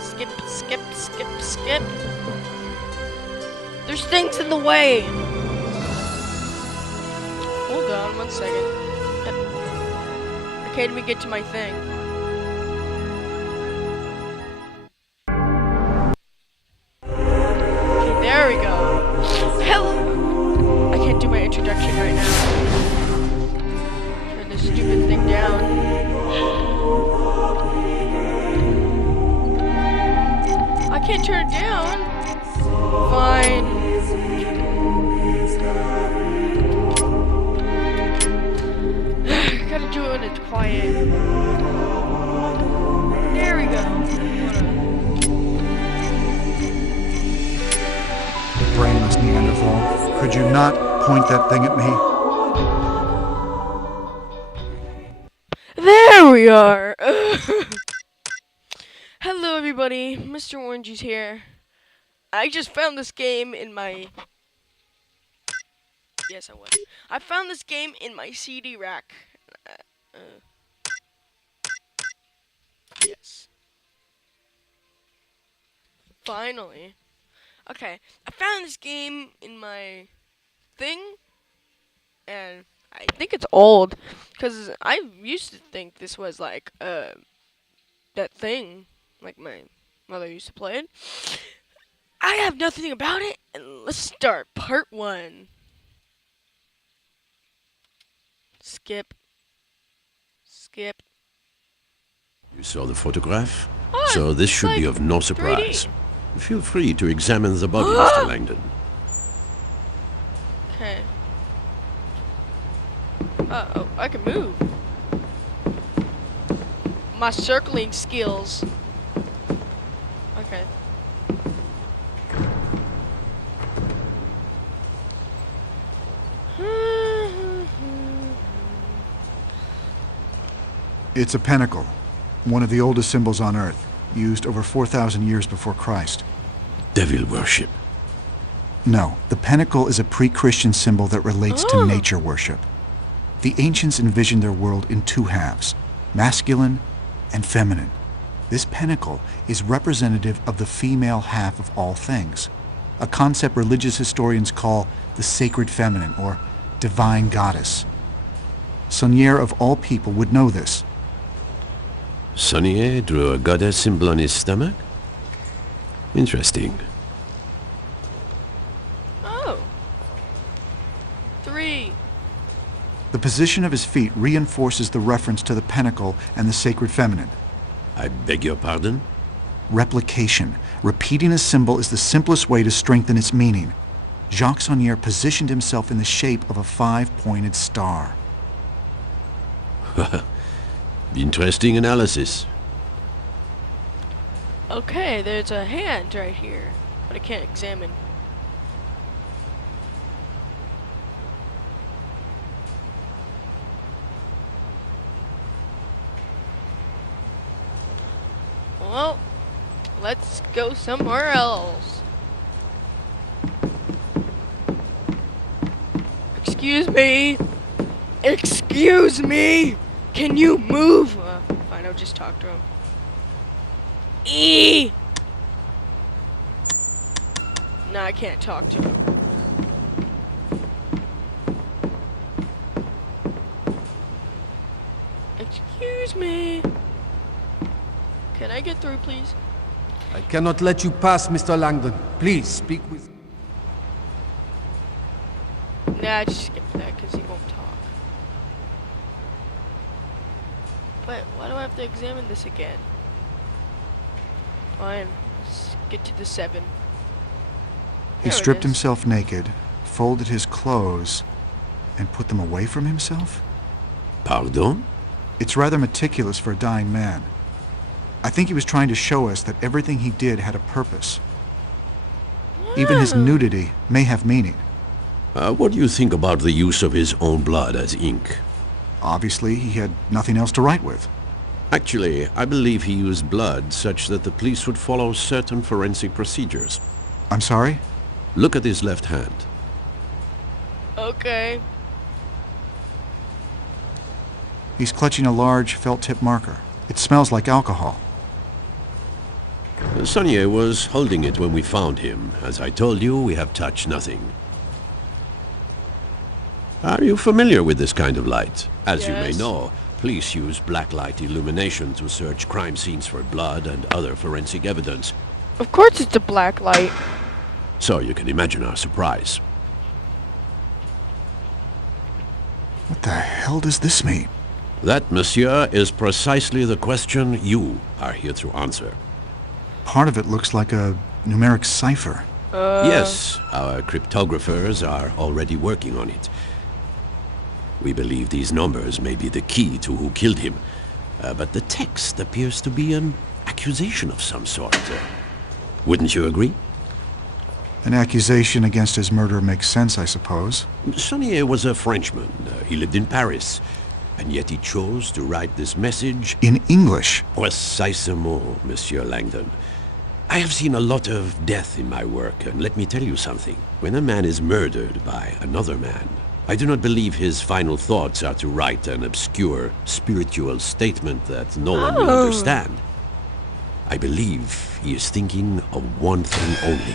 skip, skip, skip, skip. There's things in the way. Hold on 1 second. I can't even get to my thing. Okay, there we go. Hello. I can't do my introduction right now. Turn this stupid thing down. I can't turn it down. Fine. Gotta do it when it's quiet. There we go. Brainless Neanderthal. Could you not point that thing at me? There we are. Hello everybody, Mr.orangezs here. I just found this game in my... Yes, I was. I found this game in my CD rack. Yes. Finally. Okay, I found this game in my thing, and I think it's old, because I used to think this was like, that thing, like my mother used to play it. I have nothing about it, and let's start part 1. Skip. Skip. You saw the photograph? Oh, So this it's should be like of no surprise. 3D. Feel free to examine the body, Mr. Langdon. Okay. Oh, I can move. My circling skills. Okay. It's a pentacle, one of the oldest symbols on Earth, used over 4,000 years before Christ. Devil worship. No, the pentacle is a pre-Christian symbol that relates to nature worship. The ancients envisioned their world in 2 halves, masculine and feminine. This pentacle is representative of the female half of all things, a concept religious historians call the sacred feminine or divine goddess. Saunier of all people would know this. Saunier drew a goddess symbol on his stomach? Interesting. Oh. 3. The position of his feet reinforces the reference to the pentacle and the sacred feminine. I beg your pardon? Replication. Repeating a symbol is the simplest way to strengthen its meaning. Jacques Saunier positioned himself in the shape of a 5-pointed star. Interesting analysis. Okay, there's a hand right here, but I can't examine. Well, let's go somewhere else. Excuse me. Excuse me. Can you move? Fine, I'll just talk to him. No, I can't talk to him. Excuse me. Can I get through, please? I cannot let you pass, Mr. Langdon. Please, speak with... Nah, just skip that, because he won't talk. But why do I have to examine this again? Fine, let's get to the 7. He stripped himself naked, folded his clothes, and put them away from himself? Pardon? It's rather meticulous for a dying man. I think he was trying to show us that everything he did had a purpose. Even his nudity may have meaning. What do you think about the use of his own blood as ink? Obviously, he had nothing else to write with. Actually, I believe he used blood such that the police would follow certain forensic procedures. I'm sorry? Look at his left hand. Okay. He's clutching a large felt-tip marker. It smells like alcohol. Sonnier was holding it when we found him. As I told you, we have touched nothing. Are you familiar with this kind of light? As you may Yes. know, police use blacklight illumination to search crime scenes for blood and other forensic evidence. Of course it's a black light. So you can imagine our surprise. What the hell does this mean? That, monsieur, is precisely the question you are here to answer. Part of it looks like a numeric cipher. Yes, our cryptographers are already working on it. We believe these numbers may be the key to who killed him. But the text appears to be an accusation of some sort. Wouldn't you agree? An accusation against his murderer makes sense, I suppose. Sonnier was a Frenchman. He lived in Paris. And yet he chose to write this message In English. Précisément, Monsieur Langdon. I have seen a lot of death in my work, and let me tell you something. When a man is murdered by another man, I do not believe his final thoughts are to write an obscure spiritual statement that no one will understand. I believe he is thinking of one thing only.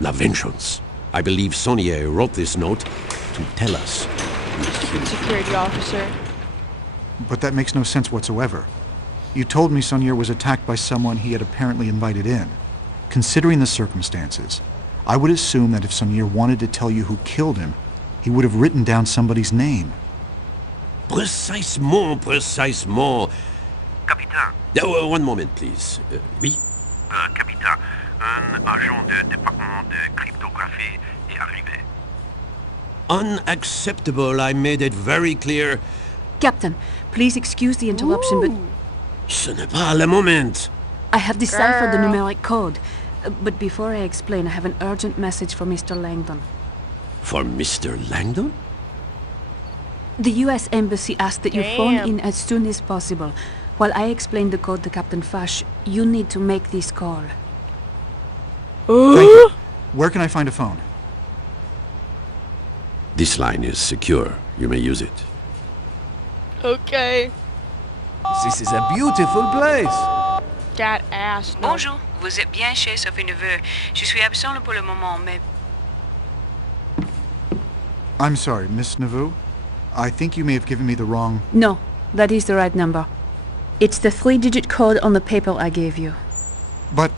La vengeance. I believe Sonnier wrote this note to tell us who killed him. Security officer. But that makes no sense whatsoever. You told me Sonnier was attacked by someone he had apparently invited in. Considering the circumstances, I would assume that if Sonnier wanted to tell you who killed him, he would have written down somebody's name. Précisément, précisément. Capitaine, One moment, please. Oui? capitaine, un agent du département de cryptographie est arrivé. Unacceptable. I made it very clear. Captain, please excuse the interruption, but Ce n'est pas le moment. I have deciphered the Girl. numeric code. But before I explain, I have an urgent message for Mr. Langdon. For Mr. Langdon? The U.S. Embassy asked that you phone Damn. in as soon as possible. While I explain the code to Captain Fash, you need to make this call. Thank you. Where can I find a phone? This line is secure. You may use it. Okay. This is a beautiful place. That ass. No. Bonjour, vous êtes bien chez Sophie Neveu. Je suis absent pour le moment, mais I'm sorry, Miss Nauvoo. I think you may have given me the wrong... No, that is the right number. It's the 3-digit code on the paper I gave you. But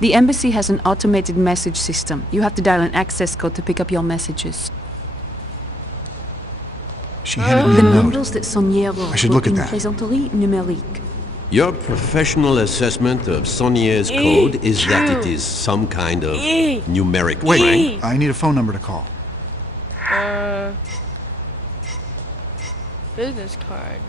The embassy has an automated message system. You have to dial an access code to pick up your messages. she handed me The a note. numbers that Sonnier wrote I should were look at in that. plaisanterie numérique. Your professional assessment of Sonnier's code is that it is some kind of numeric Wait, prank. I need a phone number to call. Business card.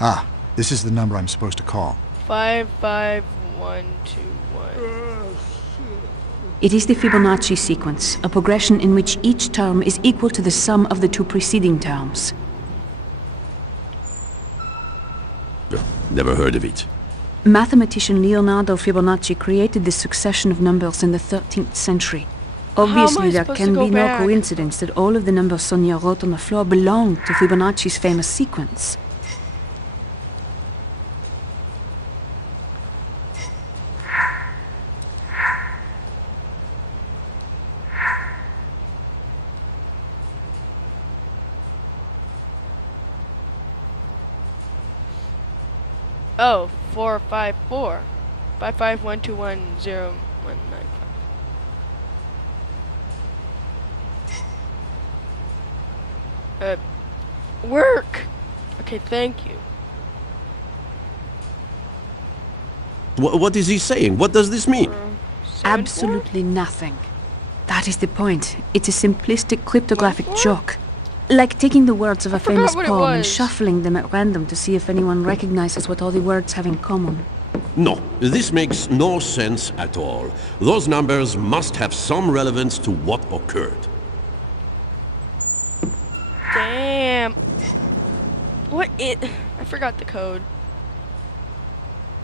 Ah, this is the number I'm supposed to call. 55121. It is the Fibonacci sequence, a progression in which each term is equal to the sum of the two preceding terms. Never heard of it. Mathematician Leonardo Fibonacci created this succession of numbers in the 13th century. Obviously, there supposed can to go be no back? coincidence that all of the numbers Sonia wrote on the floor belong to Fibonacci's famous sequence. Oh, 454. 551210195. Work. Okay, thank you. What is he saying? What does this mean? 74? Absolutely nothing. That is the point. It's a simplistic cryptographic 24? joke. Like taking the words of a forgot famous what it poem and was. shuffling them at random to see if anyone recognizes what all the words have in common. No, this makes no sense at all. Those numbers must have some relevance to what occurred. Damn. What it? I forgot the code.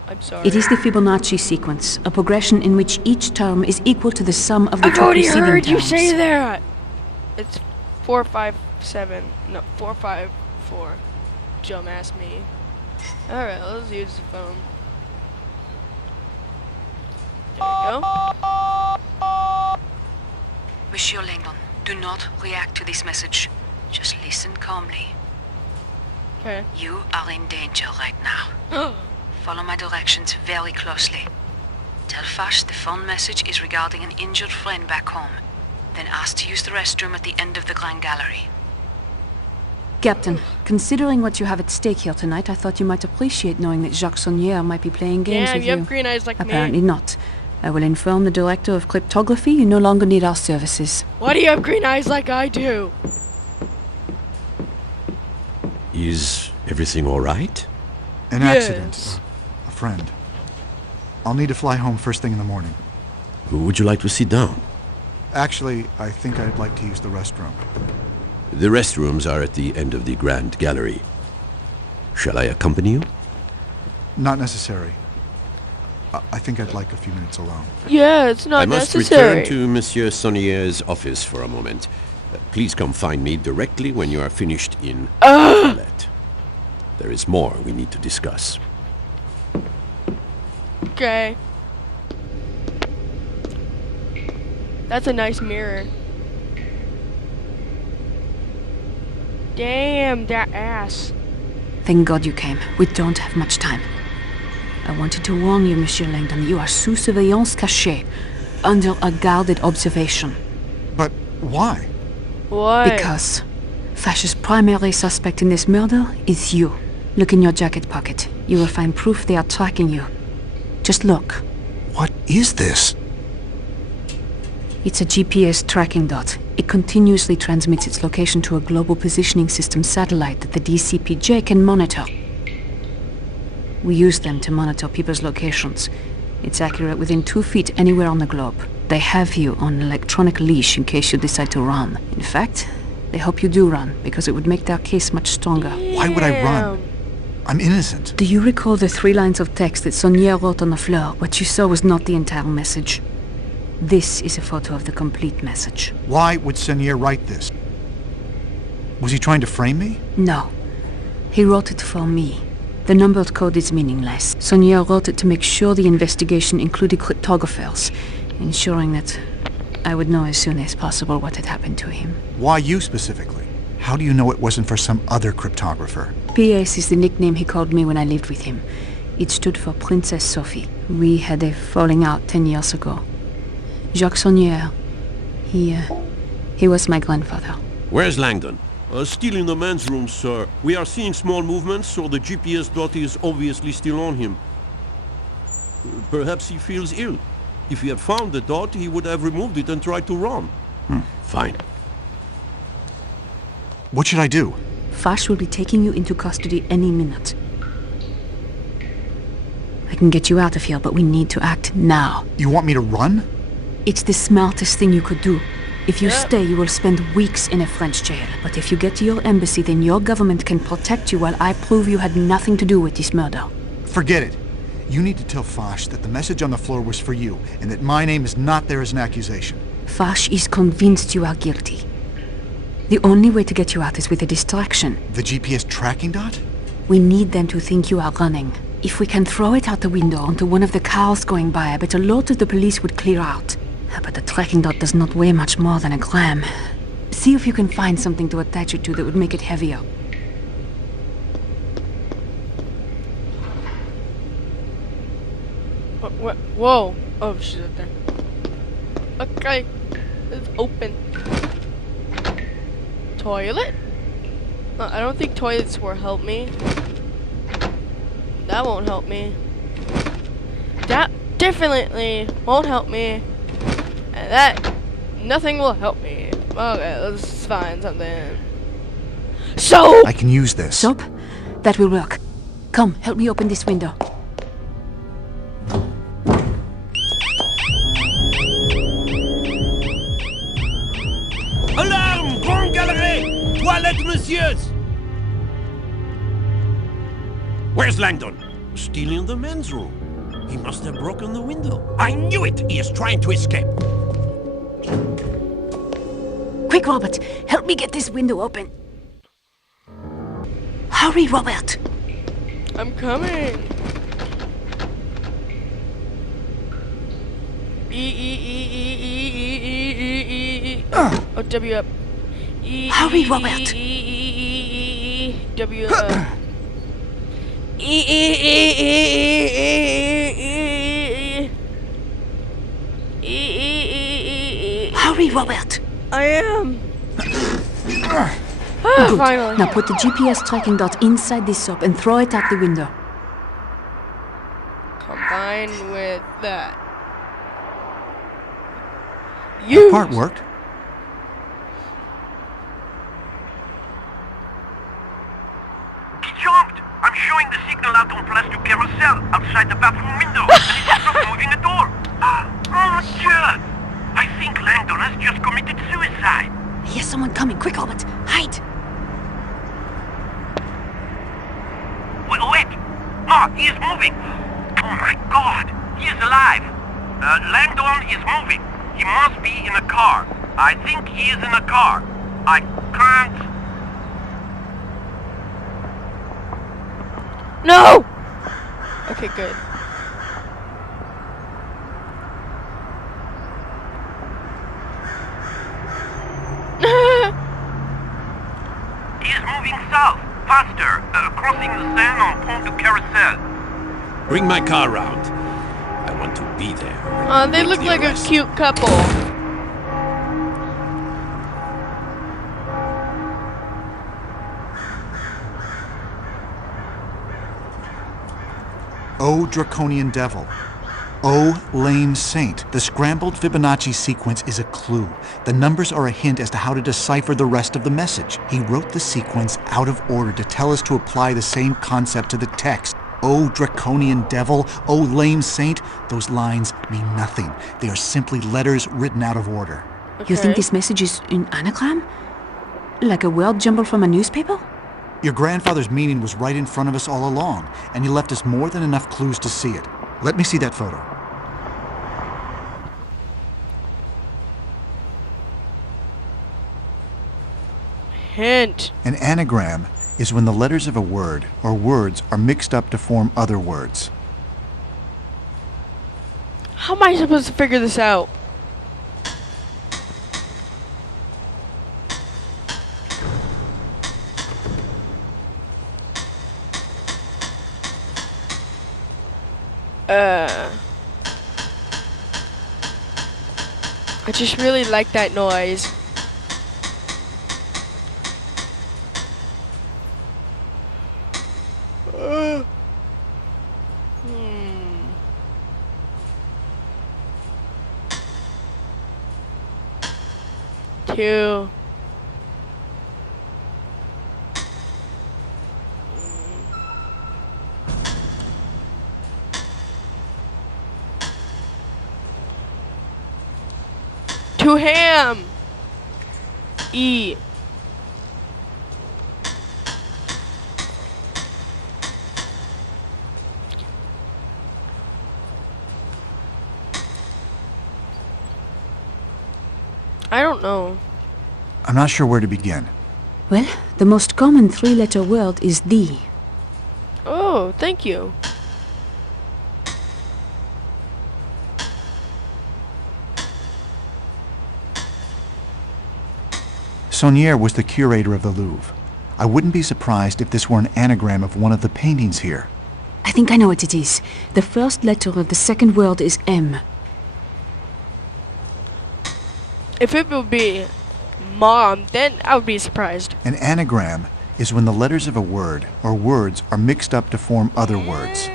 I'm sorry. It is the Fibonacci sequence, a progression in which each term is equal to the sum of the I've two already preceding heard terms. you say that. It's 457. No, 454. dumbass me. Alright, let's use the phone. There we go. Monsieur Langdon, do not react to this message. Just listen calmly. Okay. You are in danger right now. Follow my directions very closely. Tell Fash the phone message is regarding an injured friend back home. Then ask to use the restroom at the end of the Grand Gallery. Captain, considering what you have at stake here tonight, I thought you might appreciate knowing that Jacques Saunier might be playing games Damn, with you have green eyes like Apparently me. not. I will inform the Director of Cryptography you no longer need our services. Why do you have green eyes like I do? Is everything all right? An accident. A friend. I'll need to fly home first thing in the morning. Would you like to sit down? Actually, I think I'd like to use the restroom. The restrooms are at the end of the Grand Gallery. Shall I accompany you? Not necessary. I think I'd like a few minutes alone. Yeah, it's not I must necessary. return to Monsieur Saunier's office for a moment. Please come find me directly when you are finished in toilet. There is more we need to discuss. Okay. That's a nice mirror. Damn, that ass. Thank God you came. We don't have much time. I wanted to warn you, Monsieur Langdon, you are sous surveillance cachée, under a guarded observation. But why? Why? Because Fash's primary suspect in this murder is you. Look in your jacket pocket. You will find proof they are tracking you. Just look. What is this? It's a GPS tracking dot. It continuously transmits its location to a global positioning system satellite that the DCPJ can monitor. We use them to monitor people's locations. It's accurate within 2 feet anywhere on the globe. They have you on an electronic leash in case you decide to run. In fact, they hope you do run, because it would make their case much stronger. Why would I run? I'm innocent. Do you recall the 3 lines of text that Saunier wrote on the floor? What you saw was not the entire message. This is a photo of the complete message. Why would Saunier write this? Was he trying to frame me? No. He wrote it for me. The numbered code is meaningless. Saunier wrote it to make sure the investigation included cryptographers, ensuring that I would know as soon as possible what had happened to him. Why you specifically? How do you know it wasn't for some other cryptographer? PS is the nickname he called me when I lived with him. It stood for Princess Sophie. We had a falling out 10 years ago. Jacques Saunier, he was my grandfather. Where's Langdon? Still in the men's room, sir. We are seeing small movements, so the GPS dot is obviously still on him. Perhaps he feels ill. If he had found the dot, he would have removed it and tried to run. Fine. What should I do? Fash will be taking you into custody any minute. I can get you out of here, but we need to act now. You want me to run? It's the smartest thing you could do. If you stay, you will spend weeks in a French jail. But if you get to your embassy, then your government can protect you while I prove you had nothing to do with this murder. Forget it. You need to tell Foch that the message on the floor was for you, and that my name is not there as an accusation. Fash is convinced you are guilty. The only way to get you out is with a distraction. The GPS tracking dot? We need them to think you are running. If we can throw it out the window onto one of the cars going by, I bet a lot of the police would clear out. But the tracking dot does not weigh much more than a gram. See if you can find something to attach it to that would make it heavier. What? Whoa. Oh, she's up there. Okay. It's open. Toilet? I don't think toilets will help me. That won't help me. That definitely won't help me. And that, nothing will help me. Okay, let's find something. Soap! I can use this. Soap? That will work. Come, help me open this window. Alarme! Grand Galerie! Toilette, messieurs! Where's Langdon? Still in the men's room. He must have broken the window. I knew it! He is trying to escape. Quick, Robert, help me get this window open. Hurry! Hurry, Robert! I'm coming. Oh, W up. Hurry, Robert. W up. Hurry, Robert! I am. Good. Finally. Now put the GPS tracking dot inside this soap and throw it out the window. Combine with that. That part worked. He jumped! I'm showing the signal out on Place du Carousel outside the bathroom window, and it's not moving at all. Oh, Dieu! I think Langdon has just committed suicide. I hear someone coming. Quick, Robert! Hide! Wait! No, he is moving! Oh my God! He is alive! Langdon is moving. He must be in a car. I think he is in a car. I can't... No! Okay, good. He is moving south, faster, crossing the Seine on Pont du Carousel. Bring my car round. I want to be there. They Make look the like arrest. a cute couple. O draconian devil. O lame saint. The scrambled Fibonacci sequence is a clue. The numbers are a hint as to how to decipher the rest of the message. He wrote the sequence out of order to tell us to apply the same concept to the text. O draconian devil, O lame saint. Those lines mean nothing. They are simply letters written out of order. You think this message is an anagram? Like a word jumbled from a newspaper? Your grandfather's meaning was right in front of us all along, and he left us more than enough clues to see it. Let me see that photo. Hint. An anagram is when the letters of a word or words are mixed up to form other words. How am I supposed to figure this out? I just really like that noise. Two. To ham. E. I don't know. I'm not sure where to begin. Well, the most common three-letter word is the. Oh, thank you. Saunier was the curator of the Louvre. I wouldn't be surprised if this were an anagram of one of the paintings here. I think I know what it is. The first letter of the second word is M. If it would be mom, then I would be surprised. An anagram is when the letters of a word or words are mixed up to form other words.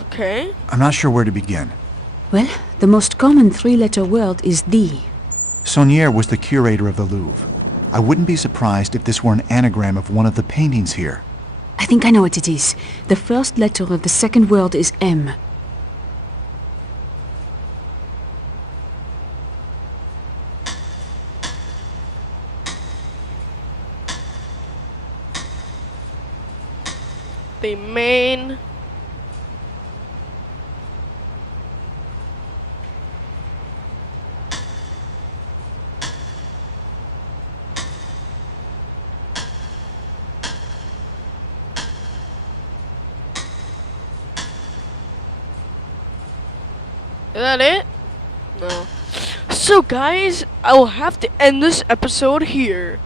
Okay. I'm not sure where to begin. Well, the most common three-letter word is the. Saunier was the curator of the Louvre. I wouldn't be surprised if this were an anagram of one of the paintings here. I think I know what it is. The first letter of the second word is M. The main. that it? No. So guys, I will have to end this episode here.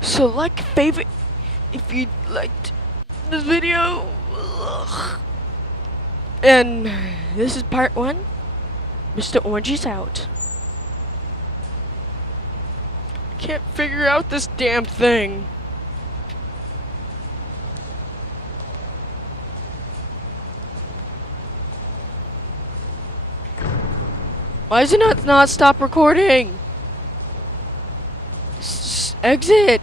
So like, favorite, if you liked this video. And this is part 1. Mr.orangezs out. Can't figure out this damn thing. Why does it not stop recording? Exit.